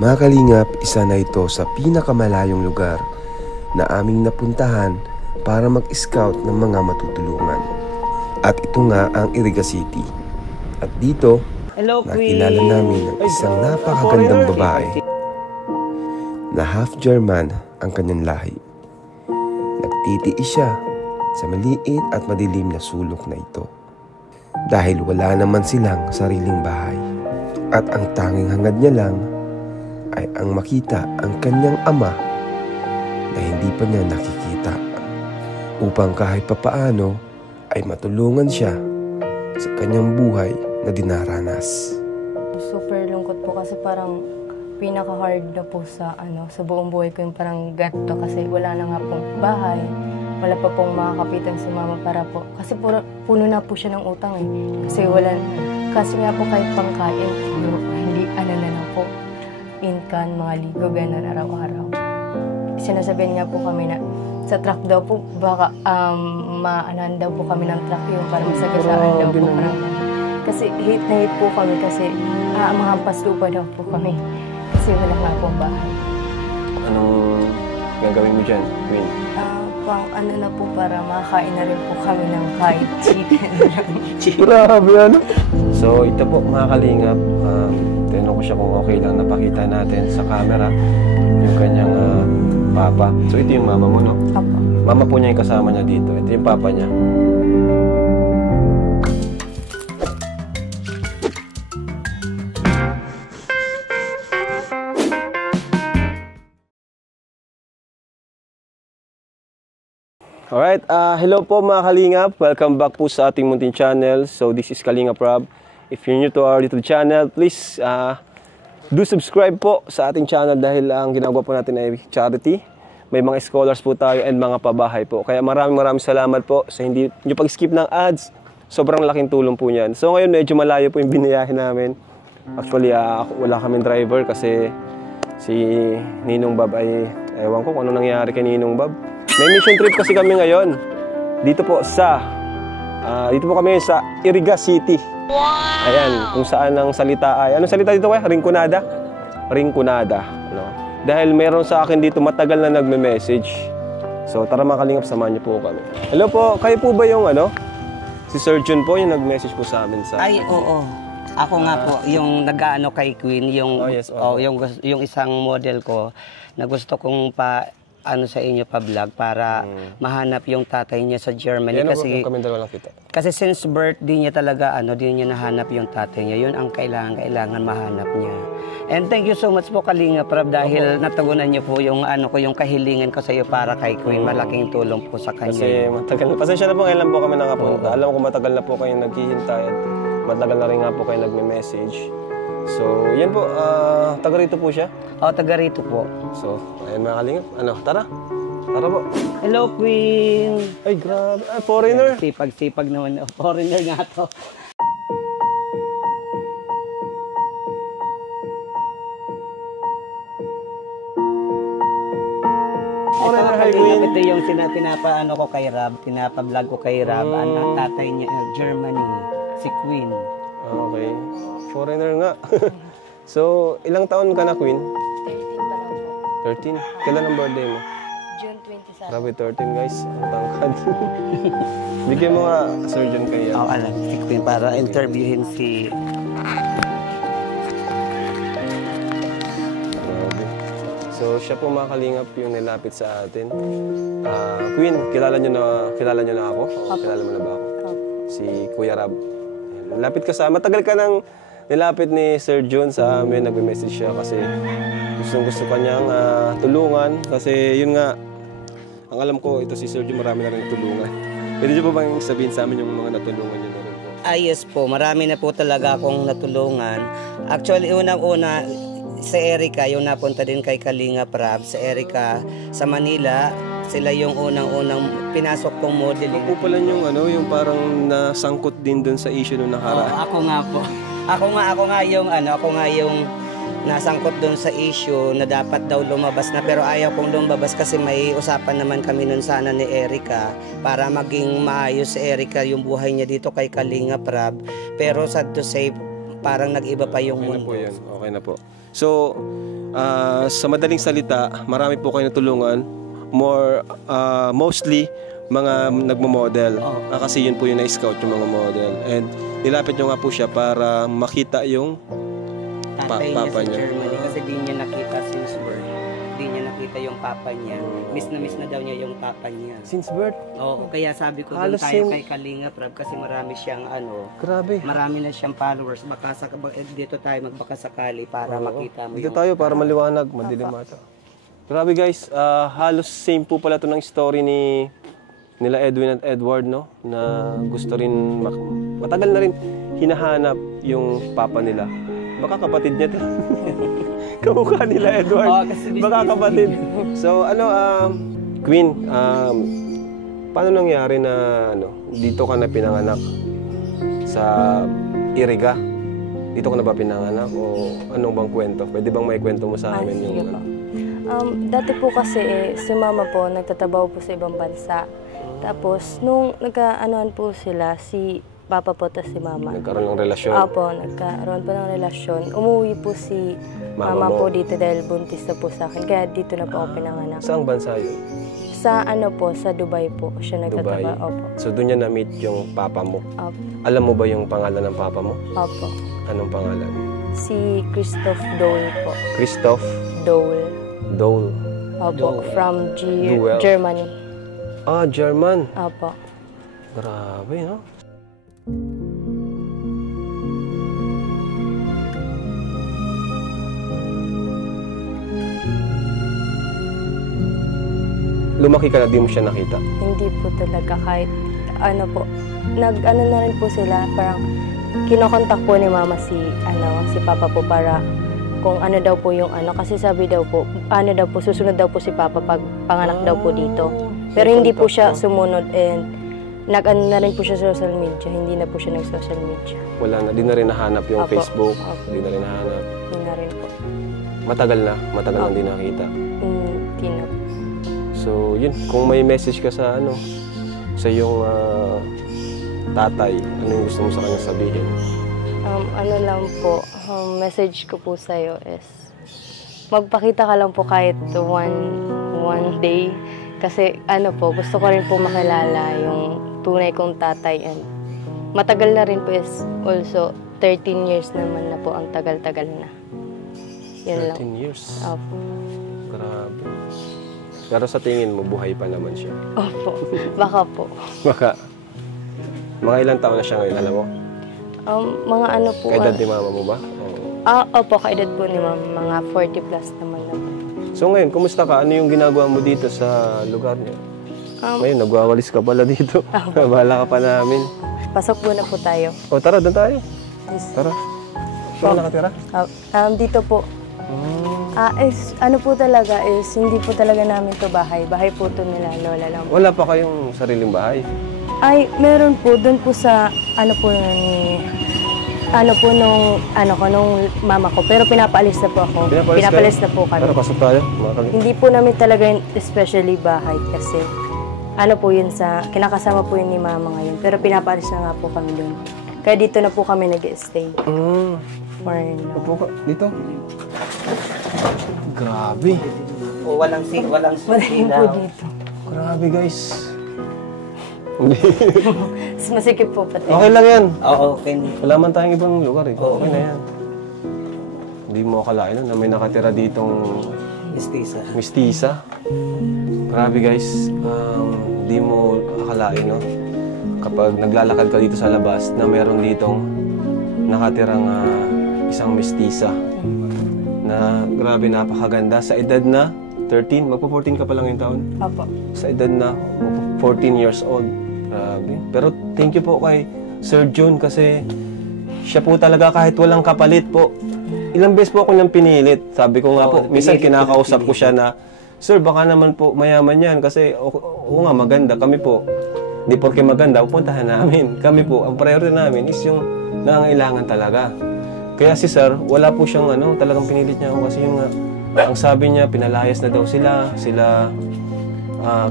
Mga kalingap, isa na ito sa pinakamalayong lugar na aming napuntahan para mag-scout ng mga matutulungan. At ito nga ang Iriga City. At dito, nakilala namin ang isang napakagandang babae na half German ang kanyang lahi. Nagtitiis siya sa maliit at madilim na sulok na ito dahil wala naman silang sariling bahay. At ang tanging hangad niya lang ay ang makita ang kanyang ama na hindi pa niya nakikita upang kahit papaano ay matulungan siya sa kanyang buhay na dinaranas. Super lungkot po kasi parang pinaka-hard na po sa buong buhay ko yung parang ganito kasi wala na nga pong bahay, wala pa pong makakapitan si mama para po kasi puno na po siya ng utang kasi nga po kahit pangkain hindi na lang po inkan, mga ligo, gano'n araw-araw. Sinasabihan nga po kami na sa truck daw po, baka maanahan daw po kami ng truck yung parang sagasaan daw po. Kasi hate na hate po kami kasi mga paslupa daw po kami. Kasi wala nga po bahay. Anong gagawin mo dyan, Queen? Na po para makakain na rin po kami ng kahit chicken lang. Grabe ano? So ito po mga kalingap, tinanong ko siya kung okay lang napakita natin sa camera yung kanyang papa. So ito yung mama mo, no? Papa. Mama po niya yung kasama niya dito. Ito yung papa niya. Alright, hello po mga kalingap. Welcome back po sa ating munting channel. So this is Kalingap Rob. If you're new to our YouTube channel, please do subscribe po sa ating channel dahil ang ginagawa po natin ay charity. May mga scholars po tayo and mga pabahay po. Kaya maraming salamat po sa hindi nyo pag-skip ng ads. Sobrang laking tulong po niyan. So ngayon medyo malayo po yung binayahe namin. Actually, wala kaming driver kasi si Ninong Bob ay ewan ko kung ano nangyari kay Ninong Bob. May mission trip kasi kami ngayon. Dito po kami sa Iriga City. Wow! Ayan, kung saan ang salita ay... Anong salita dito kaya? Rinconada? Rinconada. No? Dahil mayroon sa akin dito matagal na nagme-message. So tara mga kalingap, samahan niyo po kami. Hello po, kayo po ba yung si Sir Jun po yung nag-message po sa amin sa... Ay, oo. Ako nga po, yung nag-ano kay Queen, yung, yung isang model ko na gusto kong sa inyo pa-vlog para mahanap yung tatay niya sa Germany. Kasi since birthday niya talaga, di niya nahanap yung tatay niya. Yun ang kailangan mahanap niya. And thank you so much po Kalingap Rob dahil natugunan niyo po yung yung kahilingan ko sa iyo para kay Queen. Malaking tulong po sa kanya. Kasi matagal na. Pasensya na po, kailan po kami nakapunta. Alam ko matagal na po kayong naghihintay at matagal na rin nga po kayo nagme-message. So, yan po, taga rito po siya? Oo, taga rito po. So, ayan mga kalingap. Tara. Tara po. Hello, Queen! Ay, grabe. Ay, foreigner. Sipag naman. Foreigner nga to. Foreigner, hi, Queen. Ito yung pinapaano ko kay Rob, pinapablog ko kay Rob. Ang tatay niya, Germany, si Queen. Okay. Foreigner nga. So, ilang taon ka na, Queen? 13 pa lang po. 13? Kailan ang birthday mo? June 27. Grabe, 13 guys. Ang tangkad. Bigyan mo nga, Sir John, kaya. Alam, si Queen para interviewin si... Grabe. So, siya po mga kalingap yung nilapit sa atin. Queen, kilala niyo na ako? O, kilala mo na ba ako? Si Kuya Rob. Lapit ka matagal ka nang nilapit ni Sir John sa amin, nag-message siya kasi gusto ka niyang tulungan kasi yun nga, ang alam ko ito si Sir John marami na rin tulungan. Pwede niyo po bang sabihin sa amin yung mga natulungan niyo na rin po? Yes po, marami na po talaga akong natulungan. Actually, unang-una, sa Erica, yung napunta din kay Kalingap Rob, sa Erica, sa Manila, sila yung unang-unang pinasok kong model. Ako pala yung parang nasangkot din dun sa issue nung nakaraan. Ako nga po. Ako nga yung nasangkot doon sa issue na dapat daw lumabas na pero ayaw kong lumabas kasi may usapan naman kami nun sana ni Erica para maging maayos si Erica yung buhay niya dito kay Kalingap Rob. Pero sad to say, parang nag-iba pa yung mundo. Okay na po. So, Sa madaling salita, marami po kayo natulungan. Mostly, mga nagmo-model. Kasi yun po yung na-scout yung mga model. And nilapit nyo nga po siya para makita yung Papa niya sa niya. Germany kasi di niya nakita since birth. Di niya nakita yung papa niya. Miss na daw niya yung papa niya. Since birth? Oo, kaya sabi ko doon Halos tayo kay Kalinga Prab kasi marami siyang Grabe. marami na siyang followers. Baka dito tayo magbakasakali para makita mo Dito tayo para maliwanag, madilim ata. Grabe guys, halos same po pala ito ng story nila Edwin at Edward, no? Na gusto rin, matagal na rin hinahanap yung papa nila. Baka kapatid niya to. Kamukha nila Edward. Baka kapatid. So Queen, paano nangyari na dito ka na pinanganak sa Iriga? Dito ka na ba pinanganak o anong bang kwento? Pwede bang may kwento mo sa amin Sige yung po. Dati po kasi si mama po nagtatrabaho po sa ibang bansa. Tapos nung nagkaanoan po sila, si papa po at si mama. nagkaroon ng relasyon? Opo, nagkaroon po ng relasyon. Umuwi po si mama po dito dahil buntis na po sa akin. Kaya dito na po ako pinanganak. Saang bansa yun? Sa sa Dubai po siya Dubai. nagtatrabaho. Opo. So doon niya na-meet yung papa mo. Opo. Alam mo ba yung pangalan ng papa mo? Opo. Anong pangalan? Si Christoph Dole po. Christoph Dole. Dole. Opo, from Duel. Germany. German. Opo. Grabe, no? Lumaki ka na, di mo siya nakita. Hindi po talaga kahit po. Nag-ano na rin po sila, parang kinokontak po ni mama si papa po para kung ano daw po yung kasi sabi daw po, daw po, susunod daw po si papa pag panganak daw po dito. Pero hindi po siya sumunod and nag-ano na rin po siya sa social media, hindi na po siya nag-social media. Wala na, di na rin nahanap yung Opo. Facebook. Opo. Di na rin nahanap. Hindi na rin po. Matagal na hindi nakita. Hindi na po. So, yun. Kung may message ka sa sa iyong tatay, ano yung gusto mo sa kanya sabihin? Lang po, message ko po sa'yo is magpakita ka lang po kahit one day. Kasi po, gusto ko rin po makilala yung tunay kong tatay. And matagal na rin po is also 13 years naman na po, ang tagal-tagal na. Yun 13 lang. years? Opo. Grabe. Pero sa tingin mo, buhay pa naman siya? Opo. Baka po. Baka. Mga ilang taon na siya ngayon, alam mo? Mga po. Kaedad ni mama mo ba? Opo, kaedad po ni mama. Mga 40 plus naman naman. So ngayon, kumusta ka? Ano yung ginagawa mo dito sa lugar niyo? Ngayon, nagwawalis ka pala dito. Bahala ka pa namin. Pasok muna po tayo. O tara, doon tayo. Yes. Tara. Saan ka nakatira? Dito po. Po talaga is, hindi po talaga namin to bahay. Bahay po to nila, lola lang. Wala pa kayong sariling bahay? Ay, meron po. Doon po sa, nung mama ko. Pero pinapaalis na po ako. Pinapaalis na po kami. Pero pasok tayo, mga kami. Hindi po namin talaga especially bahay kasi, po yun sa, kinakasama po yun ni mama ngayon. Pero pinapaalis na nga po kami doon. Kaya dito na po kami nag-stay. Upo ka, dito. Grabe. walang Wala rin po dito. Grabe guys. Masikip po pati. Okay lang yan. Oo, okay. Wala man tayong ibang lugar eh. Oo. Okay na yan. Hindi mo akalain na may nakatira ditong mistisa. Grabe guys. Hindi mo akalain, no? Kapag naglalakad ka dito sa labas na meron ditong nakatirang isang mistisa na grabe napakaganda sa edad na 13, magpo-14 ka pa lang yung taon. Opo. Sa edad na 14 years old. Grabe. Pero thank you po kay Sir June kasi siya po talaga kahit walang kapalit po. Ilang beses po ako niyang pinilit. Sabi ko nga po, minsan kinakausap ko siya na, Sir, baka naman po mayaman yan kasi oo nga maganda. Kami po, hindi porke maganda, pupuntahan namin. Kami po, ang priority namin is yung nangangailangan talaga. Kaya si Sir, wala po siyang talagang pinilit niya ako kasi yung ang sabi niya, pinalayas na daw sila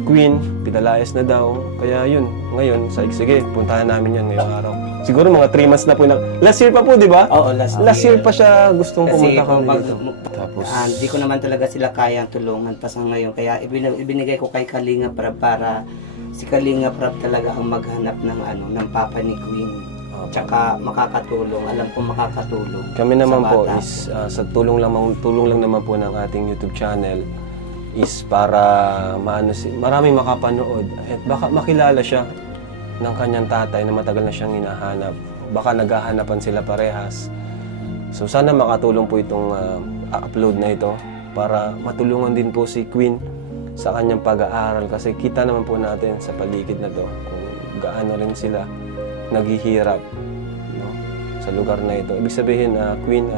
Queen, pinalayas na daw. Kaya yun, ngayon, sige, puntahan namin yan ngayong araw. Siguro mga 3 months na po na. Last year pa po, di ba? Oo, Last year pa siya gustong kasi pumunta kami kung dito. Tapos, di ko naman talaga sila kayang tulungan pa sa ngayon. Kaya ibinigay ko kay Kalinga Prab para si Kalinga Prab talaga ang maghanap ng ng papa ni Queen. Tsaka makakatulong. Alam ko makakatulong. Kami naman sa po bata. is sa tulong lang naman po ng ating YouTube channel is para maraming makapanood at baka makilala siya ng kanyang tatay na matagal na siyang hinahanap. Baka naghahanapan sila parehas. So sana makatulong po itong upload na ito para matulungan din po si Queen sa kanyang pag-aaral kasi kita naman po natin sa paligid na to kung gaano rin sila naghihirap, no, sa lugar na ito. Ibig sabihin, Queen,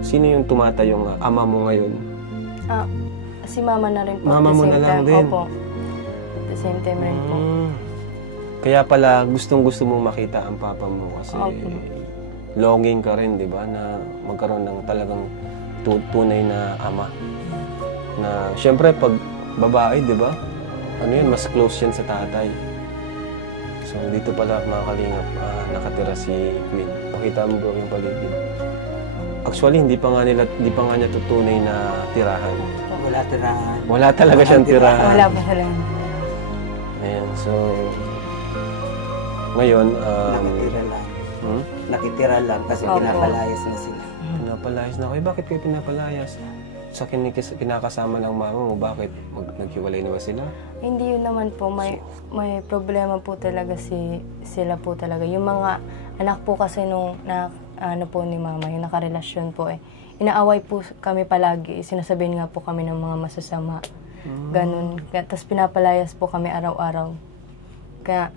sino yung tumatayong ama mo ngayon? Si mama na rin po. Mama mo na lang din? Opo. At the same time rin po. Kaya pala, gustong-gusto mong makita ang papa mo kasi Opo. longing ka rin, di ba, na magkaroon ng talagang tunay na ama. Na, syempre, pag babae, di ba, mas close yan sa tatay. So, dito pala, mga kalingap, nakatira si Queen. Pakita mo bro yung paligid. Actually, hindi pa nga niya tutunay na tirahan. Wala tirahan. Wala talaga siyang tirahan. Wala pa sila. Ayan, so, ngayon, Nakitira lang. Nakitira lang kasi Opo. pinapalayas na sila. Pinapalayas na kayo. Bakit kayo pinapalayas? Sa kinakasama ng mama mo, bakit? Naghiwalay na ba sila? Hindi yun naman po. May problema po talaga sila po talaga. Yung mga anak po kasi nung po ni mama, yung nakarelasyon po inaaway po kami palagi. Sinasabihin nga po kami ng mga masasama. Ganun. Tapos pinapalayas po kami araw-araw. Kaya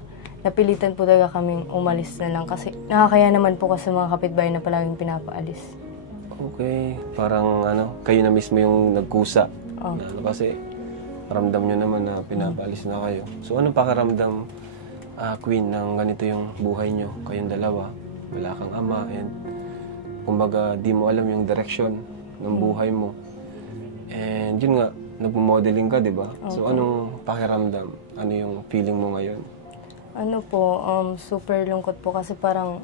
napilitan po talaga kaming umalis na lang kasi nakakaya naman po kasi mga kapitbahay na palaging pinapaalis. Okay. Parang kayo na mismo yung nagkusa. Oh. Kasi ramdam nyo naman na pinapaalis na kayo. So anong pakiramdam, Queen, ng ganito yung buhay nyo? Kayong dalawa, wala kang ama, and kumbaga di mo alam yung direction ng buhay mo. And yun nga, nagmo-modeling ka, di ba? Okay. So anong pakiramdam? Ano yung feeling mo ngayon? Super lungkot po kasi parang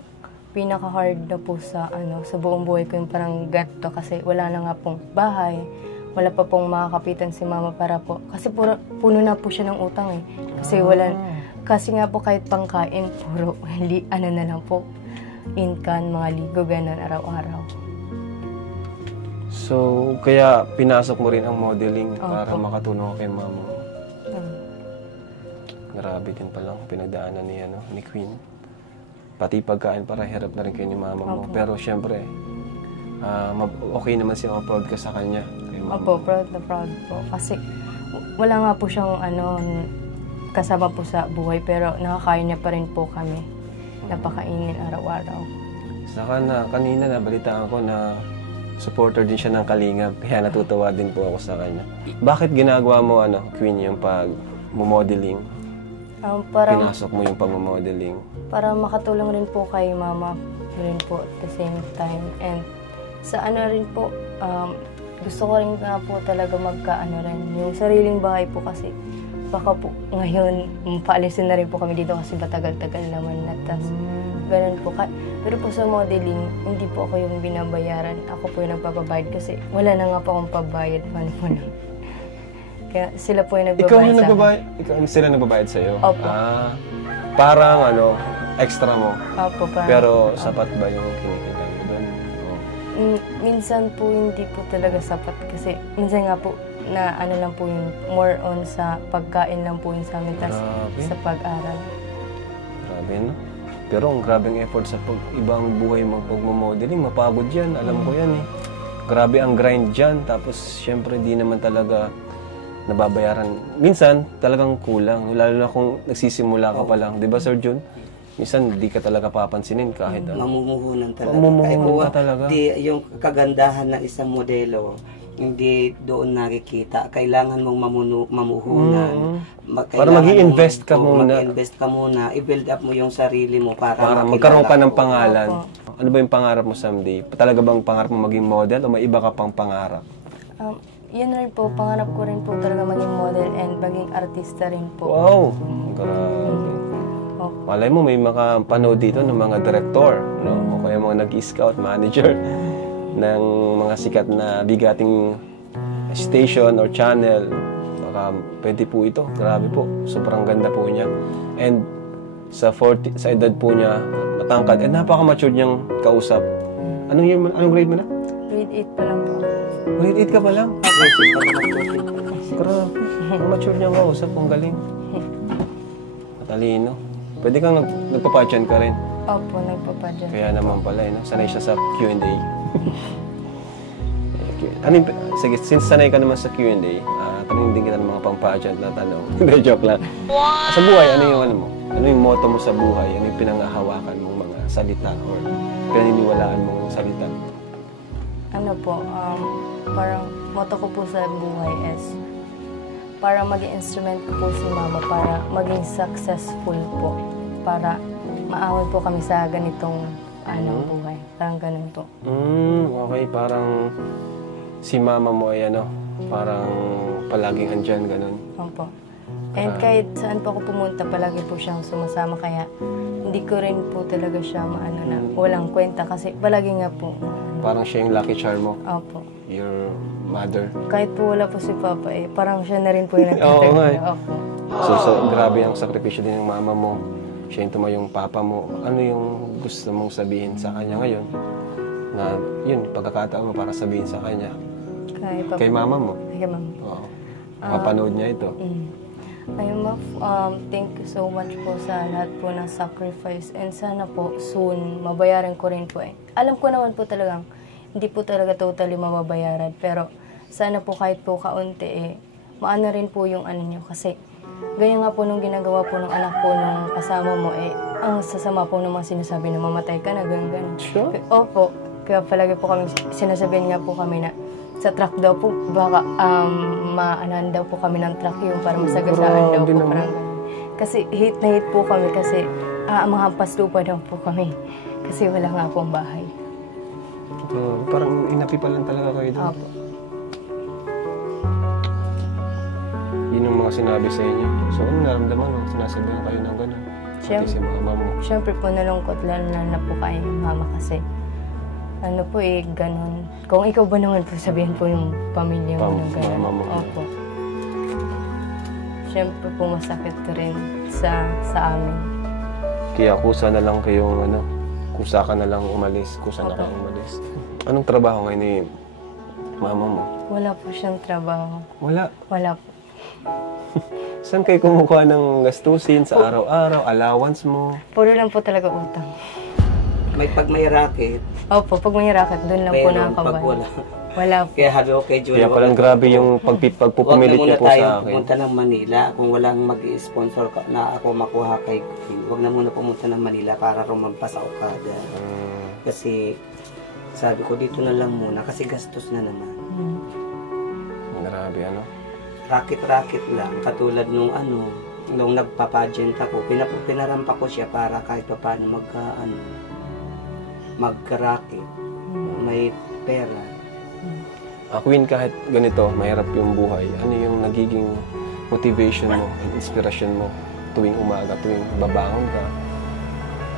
pinaka-hard na po sa buong buhay ko yung parang ganito kasi wala na nga pong bahay, wala pa pong makakapitan si mama para po, kasi puno na po siya ng utang kasi nga po kahit pangkain, puro na lang po, inkan, mga ligo, ganun araw-araw. So, kaya pinasok mo rin ang modeling para makatulong kay mama. Grabe din palang pinagdaanan ni Queen. Pati pagkain para hirap na rin kayo ni mama mo. Pero syempre, okay naman siya, proud ka sa kanya. Opo, proud na proud po. Kasi wala nga po siyang kasama po sa buhay pero nakakain niya pa rin po kami. Napakainin araw-araw. Saka kanina nabalitaan ko na supporter din siya ng Kalingap. Kaya natutuwa din po ako sa kanya. Bakit ginagawa mo, Queen, yung pag-modeling? Pinasok mo yung pag-modeling? Para makatulong rin po kay mama rin po at the same time. And sa rin po, gusto ko rin nga po talaga rin. Yung sariling bahay po kasi baka po ngayon paalisin na rin po kami dito kasi matagal-tagal naman na. Ganun po. Pero po sa modeling, hindi po ako yung binabayaran. Ako po yung nagpapabayad kasi wala na nga po akong pabayad man po. Kaya sila po yung nagbabayad Ikaw yung nagbabayad? Sila nagbabayad sa'yo? Opo. Parang extra mo? Opo, parang. Pero sapat ba yung kinikita mo doon? Minsan po hindi po talaga sapat kasi minsan nga po na lang po yung more on sa pagkain lang po yung sa amin tas sa pag-aral. Grabe, no? Pero ang grabing effort sa ibang buhay pag-modeling, mapagod yan. Alam ko yan eh. Grabe ang grind dyan. Tapos syempre di naman talaga nababayaran. Minsan talagang kulang. Lalo na kung nagsisimula ka pa lang. Di ba Sir Jun? Minsan di ka talaga papansinin kahit Mamumuhunan talaga. Mamumuhunan ka talaga. Yung kagandahan ng isang modelo, hindi doon nakikita. Kailangan mong mamuhunan. Para mag-i-invest ka muna. Mag-invest ka muna. I-build up mo yung sarili mo para magkaroon ka ng pangalan. Ano ba yung pangarap mo someday? Talaga bang pangarap mo maging model o may iba ka pang pangarap? Yun rin po, pangarap ko rin po talaga maging model and maging artista rin po. Wow! Grabe. Malay mo, may makapanood dito ng mga director, no? O kaya mga nag-scout, manager ng mga sikat na bigating station or channel. Baka pwede po ito. Grabe po. Sobrang ganda po niya. And sa edad po niya, matangkad. And napaka-mature niyang kausap. Anong grade mo na? Grade 8 pa lang po. Grade 8 ka pa lang? Grabe. Mature niyang kausap. Ang galing. Matalino. Pwede kang nagpapadyan ka rin. Opo, nagpapadyan. Kaya naman pala, no? Sanay siya sa Q&A. Sige, since sanay ka naman sa Q&A, tanongin din kita ng mga pang-pageant na tanong. Hindi, joke lang. Wow! Sa buhay, ano yung Ano yung motto mo sa buhay? Ano yung pinangahawakan mong mga salita or pinaniniwalaan mong salita? Ano po, parang motto ko po sa buhay is para maging instrument po si Mama para maging successful po. Para maahon po kami sa ganitong buhay. Parang ganun po. Okay, parang si Mama mo ay parang palaging andyan, ganun. Opo. And kahit saan po ako pumunta, palagi po siyang sumasama. Kaya hindi ko rin po talaga siya na walang kwenta. Kasi palagi nga po. Parang siya yung lucky charm mo. Opo. Your mother. Kahit po wala po si Papa, parang siya na rin po yung nagtitag. Oo nga eh. Opo. So, grabe ang sakripisyo din ng mama mo. Siya yung tumayong papa mo. Ano yung gusto mong sabihin sa kanya ngayon? Na yun, pagkakataon mo para sabihin sa kanya. Kay mama mo. Kay mama. Oo. Mapanood niya ito. Ayun, thank you so much po sa lahat po ng sacrifice and sana po soon mabayaran ko rin po Alam ko naman po talagang hindi po talaga totally mababayaran pero sana po kahit po kaunti maano rin po yung niyo kasi gaya nga po nung ginagawa po ng anak po nung kasama mo ang sasama po ng mga sinasabi na mamatay ka na ganyan. Sure? Opo, kaya palagi po kami sinasabihan nga po kami na sa truck daw po, baka maanan daw po kami ng truck yung para masagasaan daw po. Parang kasi hate na hate po kami kasi mahampas lupa daw po kami. Kasi wala nga pong bahay. Parang inapi pa lang talaga kayo doon. Opo. Yun yung mga sinabi sa inyo. So, ano naramdaman mo? Sinasabihan kayo ng gano'n? Pati si mama mo. Siyempre po nalungkot lalo na po kayo mama kasi ano po ganun. Kung ikaw ba naman po, sabihin po yung pamilya mo ng ganun. Mama mo. Opo. Siyempre po masakit rin sa amin. Kaya kusa na lang kayong kusa ka na lang umalis. Kusa na kayong umalis. Anong trabaho ngayon ni mama mo? Wala po siyang trabaho. Wala? Wala po. Saan kayo kumukuha ng gastusin sa araw-araw? Allowance mo? Puro lang po talaga utang. Pag may racket. Opo, pag may racket, doon lang po nakakabahan. Pag wala. Wala po. Kaya habi kay June. Kaya palang grabe yung pagpupumilit niyo po sa akin. Huwag na muna tayo pumunta ng Manila kung walang mag-sponsor na ako makuha kay Queen. Huwag na muna pumunta ng Manila para rumampas sa Okada. Kasi sabi ko dito na lang muna kasi gastos na naman. Grabe Racket lang. Katulad nung nung nagpa-pageant ako, pinarampa ko siya para kahit pa paano mag-racket. May pera. Queen, kahit ganito, mahirap yung buhay, ano yung nagiging motivation mo and inspiration mo tuwing umaga, tuwing babangon ka?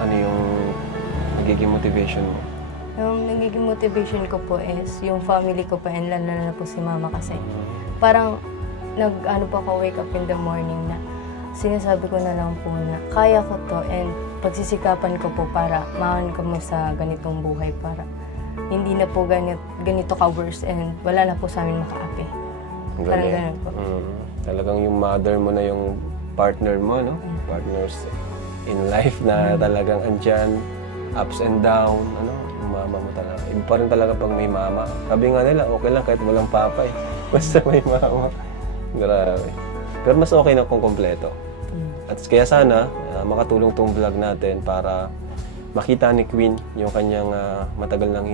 Ano yung nagiging motivation mo? Yung nagiging motivation ko po is yung family ko pa and lalo na po si mama kasi parang pa ako wake up in the morning na sinasabi ko na lang po na kaya ko to and pagsisikapan ko po para mahan ko mo sa ganitong buhay para hindi na po ganito ka-worse and wala na po sa amin makaapi. Parang ganun po. Talagang yung mother mo na yung partner mo, no? Partners in life na talagang andyan, ups and down, yung mama mo talaga. Iba pa rin talaga pag may mama. Sabi nga nila, okay lang kahit walang papa eh. Basta may mama. Grabe. Pero mas okay na kung kompleto. At kaya sana, makatulong tong vlog natin para makita ni Queen yung kanyang matagal nang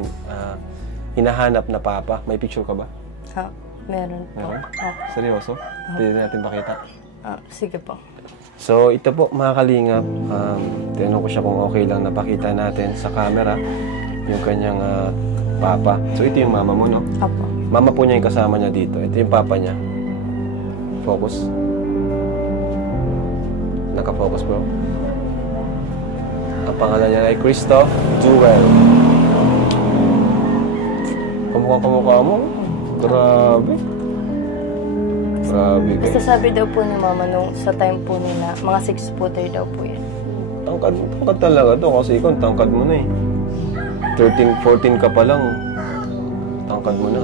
hinahanap na papa. May picture ka ba? Meron po. Meron? Seryoso? Pwede natin pakita? Sige po. So, ito po mga kalingap. Tinanong ko siya kung okay lang napakita natin sa camera yung kanyang papa. So, ito yung mama mo, no? Apo. Mama po niya yung kasama niya dito. Ito yung papa niya. Focus. Naka-focus, bro. pangalan niya ay Christoph Jewel. Kamukha mo? Grabe. Grabe. Basta sabi daw po ni Mama nung sa time po nila, mga 6 footer daw po yan. Tangkad talaga to kasi ikaw tangkad mo na eh. 13, 14 ka pa lang. Tangkad mo na.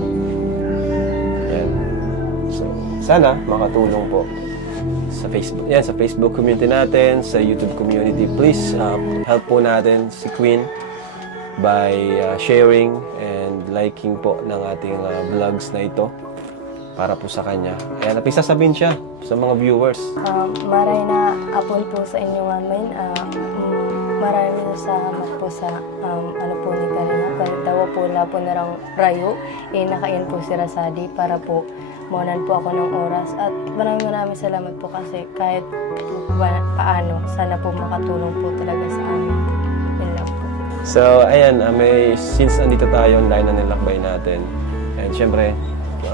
Yan. So, sana makatulong po sa Facebook. Yan, sa Facebook community natin, sa YouTube community. Please help po natin si Queen by sharing and liking po ng ating vlogs na ito para po sa kanya. Ayan, sasabihin siya sa mga viewers. Maray na apon po sa inyo ngamin. Maraming salamat po sa ano po ni Karina. Kahit daw po wala po narang rayo, nakain po si Rasadi para po maunan po ako ng oras. At maraming salamat po kasi kahit paano, sana po makatulong po talaga sa amin. Yun lang po. So, ayan, since andito tayo, online na nilakbay natin. And syempre,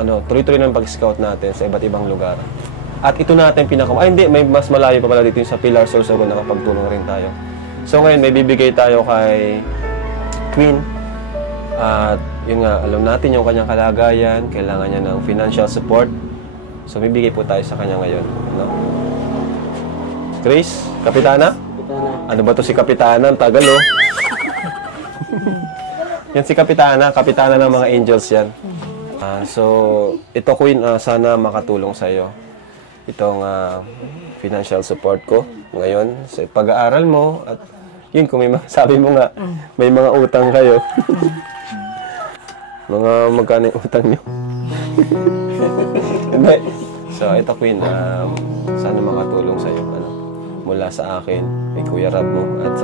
tuloy-tuloy ng pag-scout natin sa iba't ibang lugar. At ito natin hindi, may mas malayo pa pala dito yung sa Pilar Sorsogon, nakapagtulong rin tayo. So ngayon, may bibigay tayo kay Queen. At yun nga, alam natin yung kanyang kalagayan, kailangan niya ng financial support. So, bibigay po tayo sa kanya ngayon. No? Chris, Kapitana? Ano ba to si Kapitana? Ang tagal, oh. Yan si Kapitana. Kapitana ng mga angels yan. So, ito Queen, sana makatulong sa'yo. Itong financial support ko ngayon sa pag-aaral mo. At yun, kung may sabi mo nga, may mga utang kayo. Mga magkano yung utang nyo? So, ito Queen, sana makatulong sa'yo. Mula sa akin, kay Kuya Rab mo, at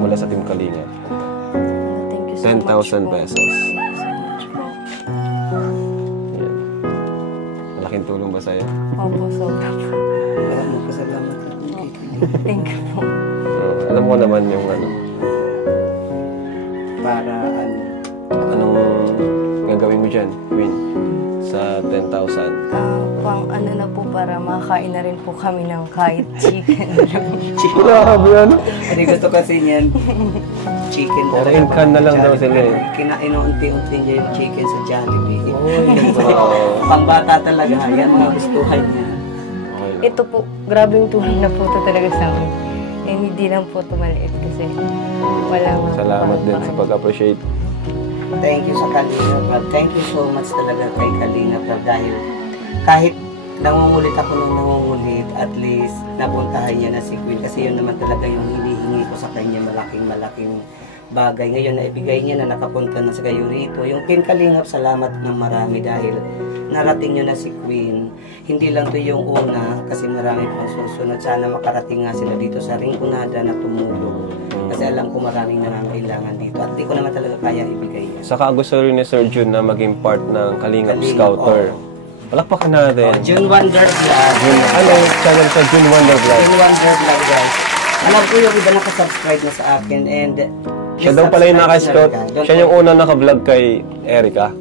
mula sa Team Kalinga. 10,000 pesos. Yan. Malaking tulong ba sa'yo? Opo, sobra po. Maraming pasalamat. Thank you po. Alam ko naman yung Para anong gagawin mo dyan, Queen, sa 10,000? Pang na po para makakain na rin po kami ng kahit chicken. Grabe yan. Hindi gusto kasi niyan. Chicken talaga. In can na lang daw sila eh. Kinain-unti-unti niya yung chicken sa Jollibee. Pambata talaga. Yan mga gustuhan niya. Ito po, grabing tulong na po ito talaga sa amin. Hindi lang po ito maliit kasi wala nga. Salamat din sa pag-appreciate. Thank you sa Kalinga Prab. Thank you so much talaga kay Kalinga Prab dahil kahit nangungulit ako nung nangungulit, at least napuntahan niya na si Queen kasi yun naman talaga yung hinihingi ko sa kanya, malaking bagay. Ngayon naibigay niya na nakapunta na sa kayo rito. Yung Team Kalingap, salamat ng marami dahil narating niyo na si Queen. Hindi lang to yung una kasi marami pang susunod. Sana makarating nga sila dito sa Rinconada na tumulong. Kasi alam ko maraming nangangailangan dito at di ko naman talaga kaya ibigay yan. Saka gusto rin ni Sir Jun na maging part ng Kalingap Scouter. Palakpakan natin. June Wonder Vlog. Ano yung channel sa June Wonder Vlog? June Wonder Vlog, guys. Alam ko yung iba nakasubscribe na sa akin and siya daw pala yung naka-scout. Siya yung unang naka-vlog kay Erica.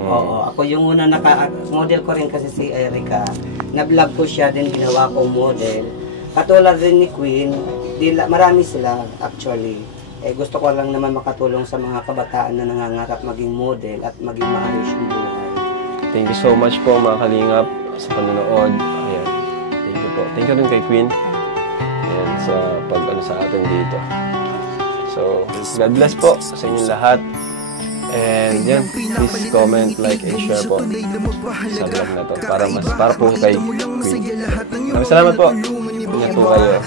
Oo, ako yung una model ko rin kasi si Erica. Na-vlog ko siya, din ginawa kong model. Katulad rin ni Queen, marami sila actually. Gusto ko lang naman makatulong sa mga kabataan na nangangarap maging model at maging maayos yung buhay. Thank you so much po mga Kalingap sa panonood. Ayan. Thank you po. Thank you rin kay Queen. Ayan, sa sa atin dito. So, God bless po sa inyong lahat. And yan, please comment, like, and share po sa vlog na to para po kay Queen. Maraming salamat po. Ingat po kayo.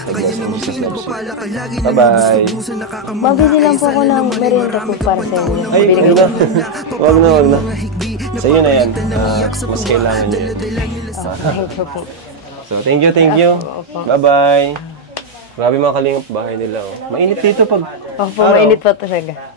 Bye-bye. Mabili lang po ako ng merienda po para sa inyo. Ay, wag na. Wag na. Sa iyo na yan. Mas kailangan nyo. Thank you po. So, thank you. Bye-bye. Grabe mga Kalingap, bahay nila. Oh. Mainit dito pag Opo, mainit po talaga.